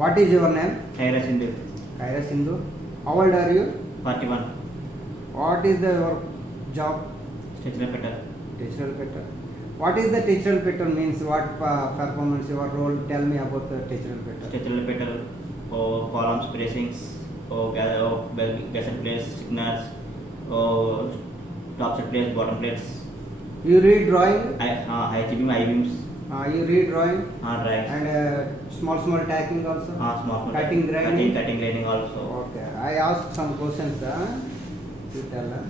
What is your name? Khirasindhu. Khirasindhu. How old are you? 41. What is your job? Stitcher petal. Textural petal. What is the textural petal means? What performance, your role? Tell me about the textural petal. Stitcher petal. Columns, bracings. Gasset plates, signals. Top set plates, bottom plates. You read drawing? High beam, I beams. You read drawing? Drawings. And small tacking also? Small. Cutting, grinding? Cutting, grinding also. Okay. I asked some questions. You tell.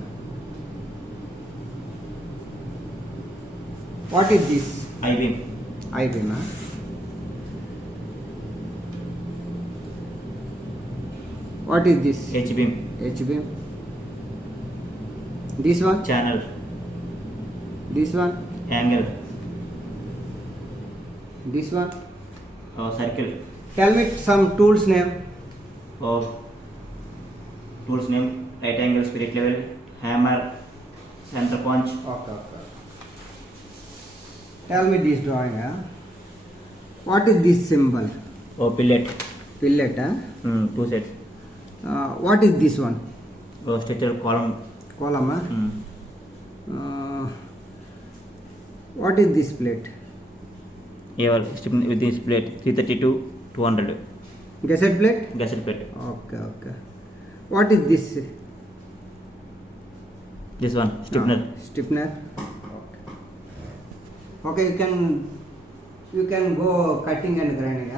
What is this? I beam. I-beam. What is this? H beam. H-beam. This one? Channel. This one? Angle. This one? Circle. Tell me some tools name. Tools name: right angle, spirit level, hammer, center punch. Okay. Tell me this drawing. What is this symbol? Pillet. Pillet. Two sets. What is this one? Stitcher column. Column. What is this plate? With this plate, 332, 200. Gasset plate? Gasset plate. Okay. What is this? This one, stiffener. Stiffener. Okay, you can go cutting and grinding.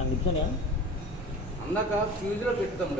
Ang gibson ya? అందాక fuse లో పెడతాం